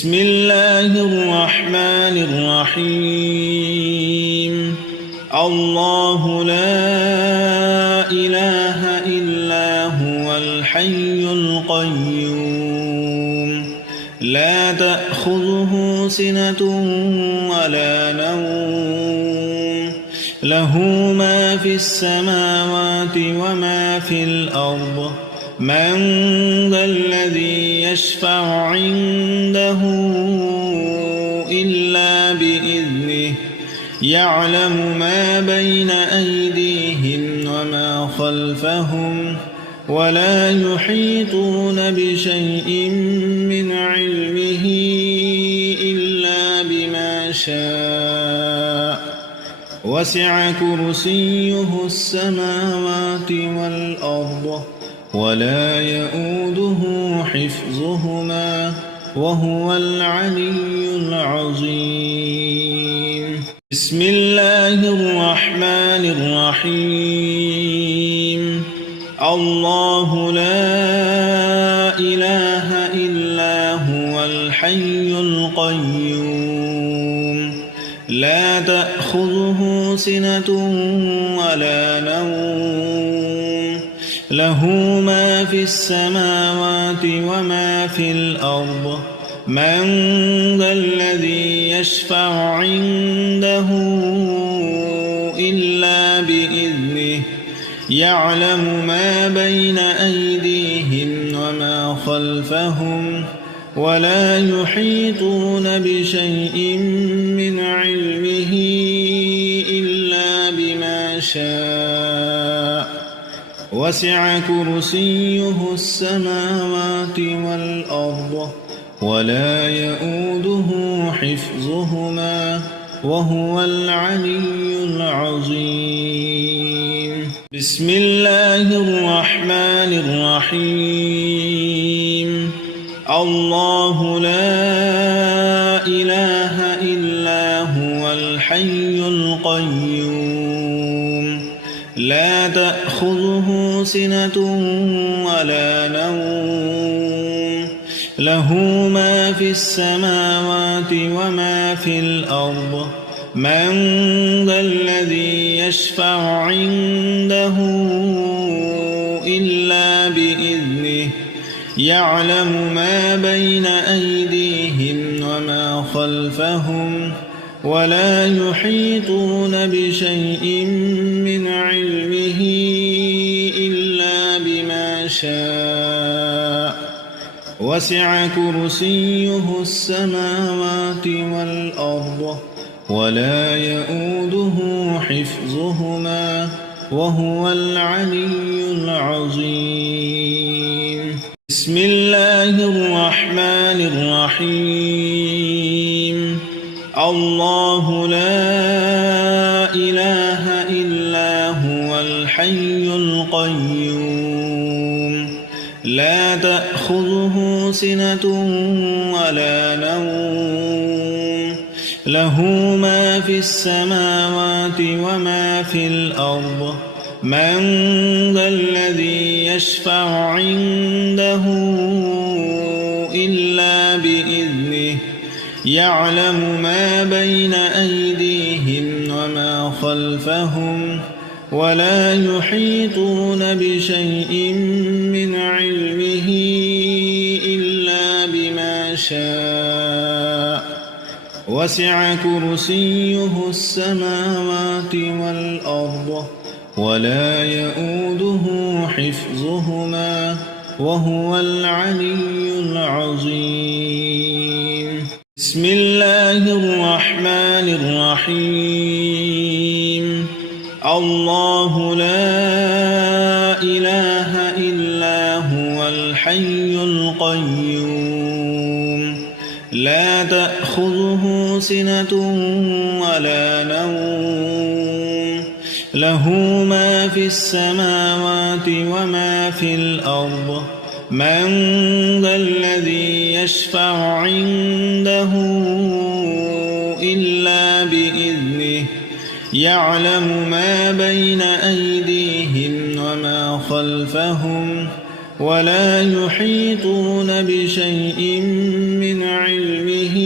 بسم الله الرحمن الرحيم الله لا إله إلا هو الحي القيوم لا تأخذه سنة ولا نوم له ما في السماوات وما في الأرض من ذا الذي يشفع عنده إلا بإذنه يعلم ما بين أيديهم وما خلفهم ولا يحيطون بشيء من علمه إلا بما شاء وسع كرسيه السماوات والأرض ولا يؤوده حفظهما وهو العلي العظيم بسم الله الرحمن الرحيم الله لا إله إلا هو الحي القيوم لا تأخذه سنة ولا نوم له ما في السماوات وما في الأرض من ذا الذي يشفع عنده إلا بإذنه يعلم ما بين أيديهم وما خلفهم ولا يحيطون بشيء من علمه إلا بما شاء وسع كرسيه السماوات والأرض ولا يؤوده حفظهما وهو العلي العظيم بسم الله الرحمن الرحيم الله لا إله إلا هو الحي القيوم لا تأخذه سنة ولا نوم له ما في السماوات وما في الأرض من ذا الذي يشفع عنده إلا بإذنه يعلم ما بين أيديهم وما خلفهم ولا يحيطون بشيء من علمه إلا بما شاء وسع كرسيه السماوات والأرض ولا يؤوده حفظهما وهو العلي العظيم بسم الله الرحمن الرحيم الله لا إله إلا هو الحي القيوم لا تأخذه سنة ولا نوم له ما في السماوات وما في الأرض من ذا الذي يشفع عنده إلا بإذنه يعلم ما بين أيديهم وما خلفهم ولا يحيطون بشيء من علمه إلا بما شاء وسع كرسيه السماوات والأرض ولا يؤوده حفظهما وهو العلي العظيم بسم الله الرحمن الرحيم الله لا إله إلا هو الحي القيوم لا تأخذه سنة ولا نوم له ما في السماوات وما في الأرض من ذا الذي يشفع عنده إلا بإذنه يعلم ما بين أيديهم وما خلفهم ولا يحيطون بشيء من علمه علمه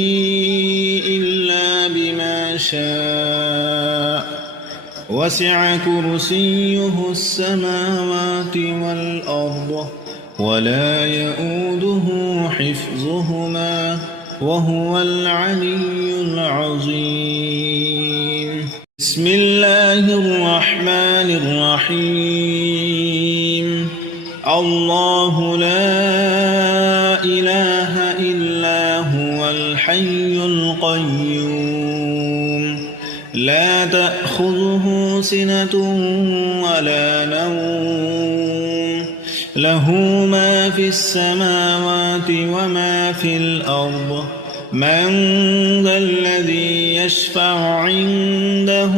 إلا بما شاء وسع كرسيه السماوات والأرض ولا يؤوده حفظهما وهو العلي العظيم. بسم الله الرحمن الرحيم. الله لا إله إلا هو الحي القيوم لا تأخذه سنة ولا نوم له ما في السماوات وما في الأرض من ذا الذي يشفع عنده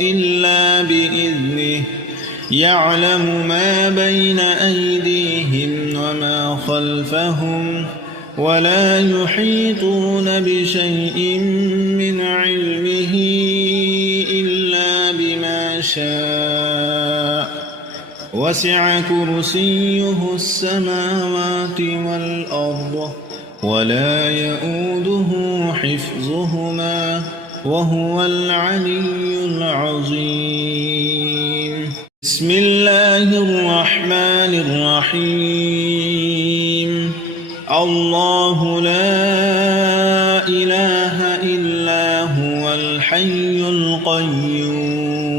إلا بإذنه يعلم ما بين أيديهم وما خلفهم ولا يحيطون بشيء من علمه إلا بما شاء وسع كرسيه السماوات والأرض ولا يؤوده حفظهما وهو العلي العظيم. بسم الله الرحمن الرحيم. الله لا إله إلا هو الحي القيوم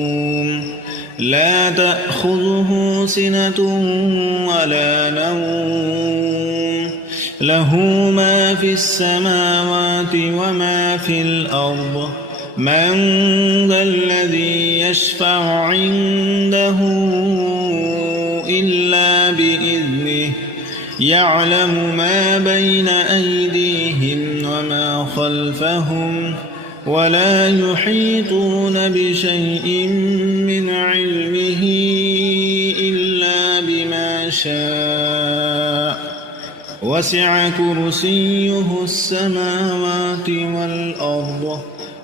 لا تأخذه سنة ولا نوم له ما في السماوات وما في الأرض من ذا الذي يشفع عنده إلا بإذنه يعلم ما بين أيديهم وما خلفهم ولا يحيطون بشيء من علمه إلا بما شاء وسع كرسيه السماوات والأرض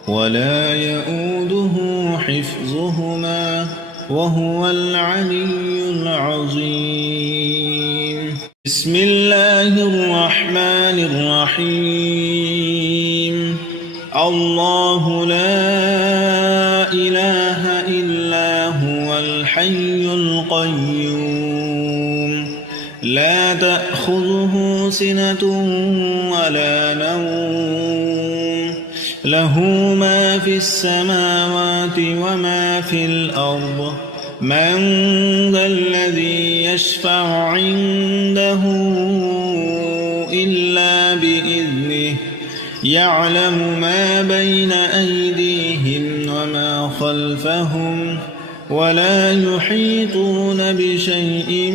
ولا يؤوده حفظهما وهو العلي العظيم. بسم الله الرحمن الرحيم. الله لا إله إلا هو الحي القيوم لا تأخذه سنة ولا نوم له ما في السماوات وما في الأرض من ذا الذي يشفع عنده إلا بإذنه يعلم ما بين أيديهم وما خلفهم ولا يحيطون بشيء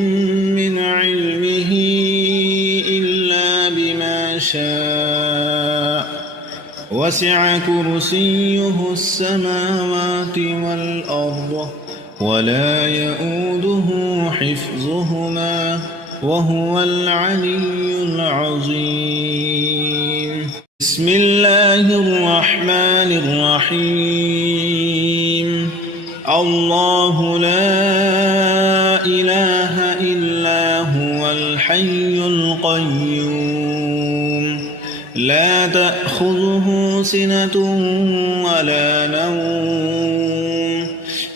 من علمه إلا بما شاء وسع كرسيه السماوات والأرض ولا يؤوده حفظهما وهو العلي العظيم. بسم الله الرحمن الرحيم. الله لا إله إلا هو الحي القيوم لا تأخذه سنة ولا نوم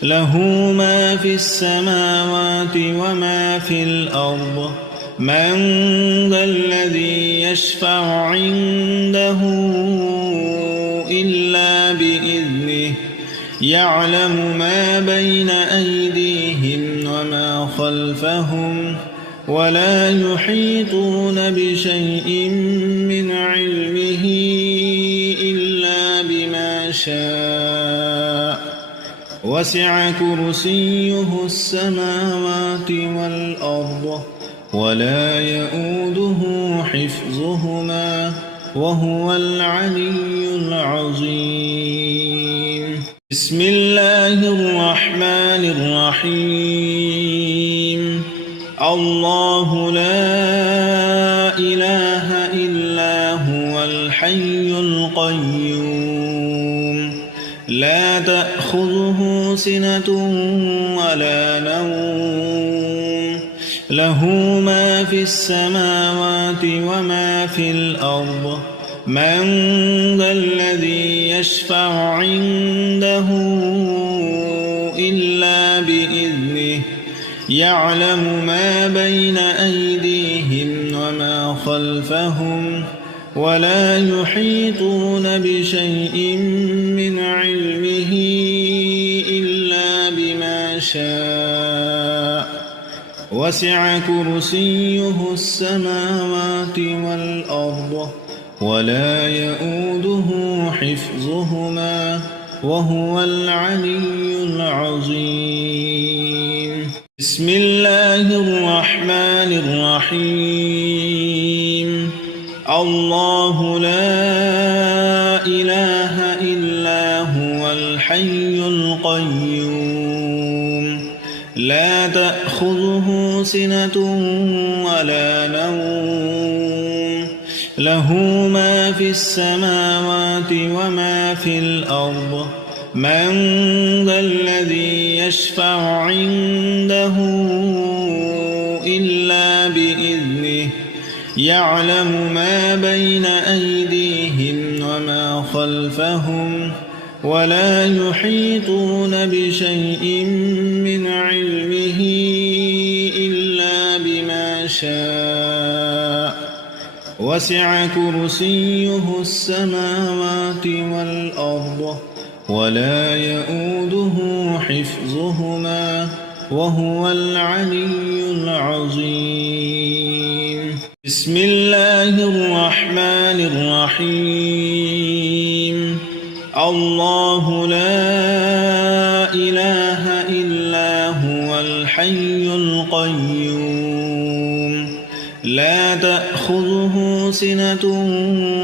له ما في السماوات وما في الأرض من ذا الذي يشفع عنده إلا بإذنه يعلم ما بين أيديهم وما خلفهم ولا يحيطون بشيء من علمه إلا بما شاء وسع كرسيه السماوات والأرض ولا يؤوده حفظهما وهو العلي العظيم. بسم الله الرحمن الرحيم. الله لا إله إلا هو الحي القيوم لا تأخذه سنة ولا نوم له ما في السماوات وما في الأرض من ذا الذي يشفع عنده إلا بإذنه يعلم ما بين أيديهم وما خلفهم ولا يحيطون بشيء من علمه إلا بما شاء وسع كرسيه السماوات والأرض ولا يؤوده حفظهما وهو العلي العظيم. بسم الله الرحمن الرحيم. الله لا إله إلا هو الحي القيوم لا تأخذه سنة ولا نوم له ما في السماوات وما في الأرض من ذا الذي يشفع عنده إلا بإذنه يعلم ما بين أيديهم وما خلفهم ولا يحيطون بشيء من علمه إلا بما شاء وسع كرسيه السماوات والأرض ولا يؤوده حفظهما وهو العلي العظيم. بسم الله الرحمن الرحيم. الله لا إله إلا هو الحي القيوم لا تأخذه سنة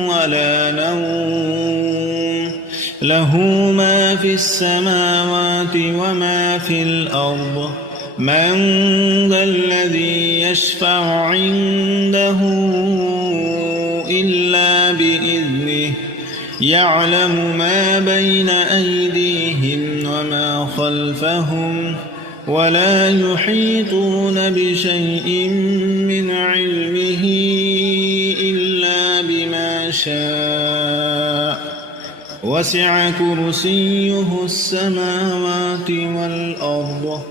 ولا نوم له ما في السماوات وما في الأرض من ذا الذي يشفع عنده إلا بإذنه يعلم ما بين أيديهم وما خلفهم ولا يحيطون بشيء من علمه إلا بما شاء وسع كرسيه السماوات والأرض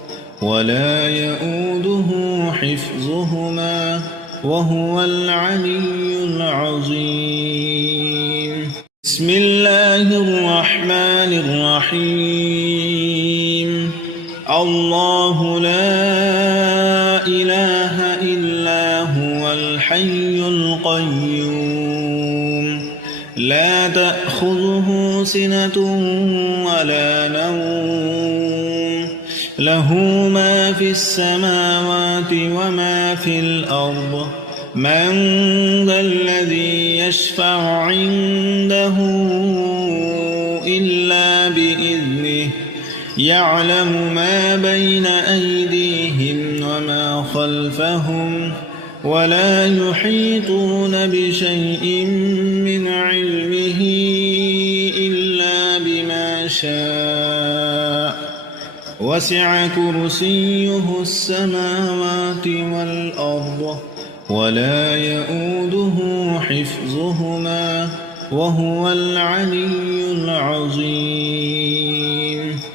ولا يؤوده حفظهما وهو العلي العظيم. بسم الله الرحمن الرحيم. الله لا إله إلا هو الحي القيوم لا تأخذه سنة ولا نوم له ما في السماوات وما في الأرض من ذا الذي يشفع عنده إلا بإذنه يعلم ما بين أيديهم وما خلفهم ولا يحيطون بشيء من علمه إلا بما شاء وسع كرسيه السماوات والأرض ولا يؤوده حفظهما وهو العلي العظيم.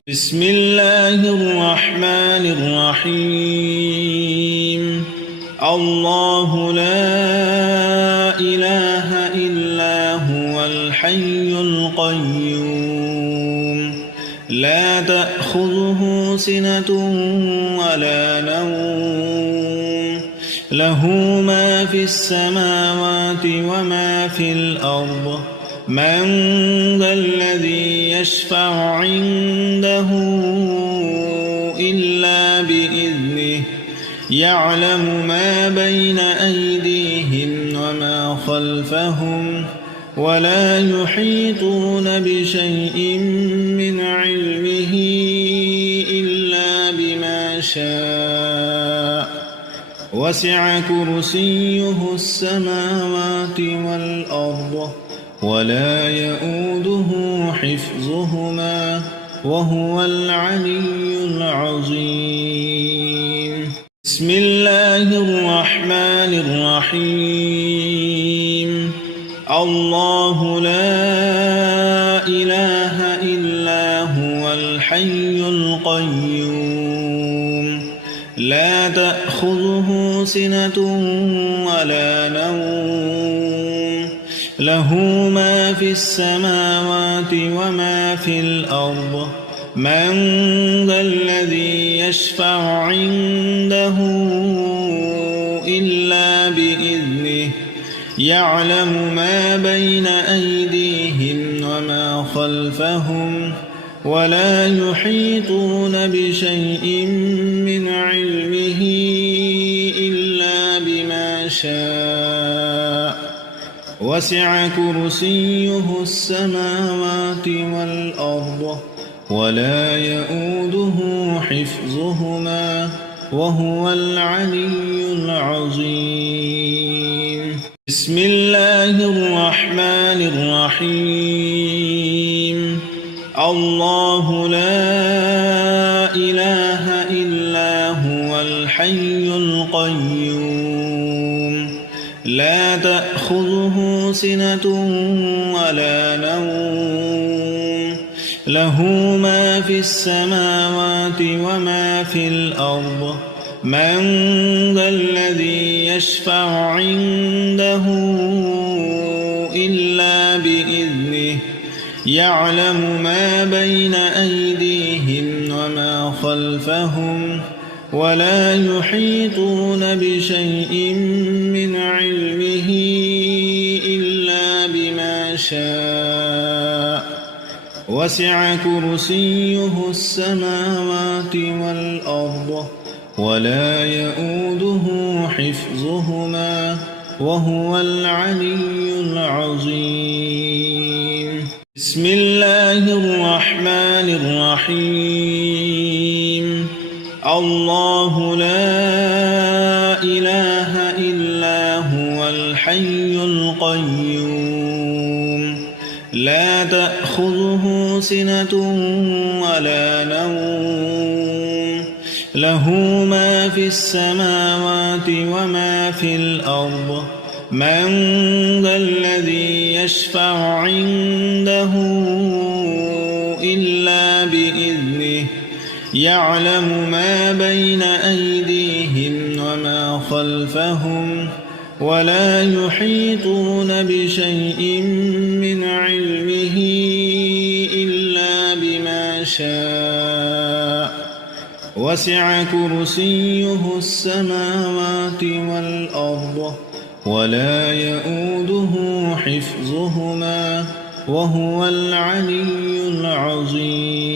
بسم الله الرحمن الرحيم. الله لا إله إلا هو الحي القيوم لا تأخذه سنة ولا نوم له ما في السماوات وما في الأرض من ذا الذي يشفع عنده إلا بإذنه يعلم ما بين أيديهم وما خلفهم ولا يحيطون بشيء من علمه إلا بما شاء وسع كرسيه السماوات والأرض ولا يؤوده حفظهما وهو العلي العظيم. بسم الله الرحمن الرحيم الله لا إله إلا هو الحي القيوم لا تأخذه سنة ولا نوم له ما في السماوات وما في الأرض من ذا الذي يشفع عنده إلا بإذنه يعلم ما بين أيديهم وما خلفهم ولا يحيطون بشيء من علمه إلا بما شاء وسع كرسيه السماوات والأرض ولا يؤوده حفظهما وهو العلي العظيم بسم الله الرحمن الرحيم الله لا إله إلا هو الحي القيوم لا تأخذه سنة ولا نوم له ما في السماوات وما في الأرض من ذا الذي يشفع عنده إلا بإذنه يعلم ما بين أيديهم وما خلفهم ولا يحيطون بشيء من علمه إلا بما شاء وسع كرسيه السماوات والأرض ولا يؤوده حفظهما وهو العلي العظيم بسم الله الرحمن الرحيم الله لا إله إلا هو الحي القيوم لا تأخذه سنة ولا نوم له ما في السماوات وما في الأرض من ذا الذي يشفع عنده إلا بإذنه يعلم ما بين أيديهم وما خلفهم ولا يحيطون بشيء من علمه إلا بما شاء وسع كرسيه السماوات والأرض ولا يؤوده حفظهما وهو العلي العظيم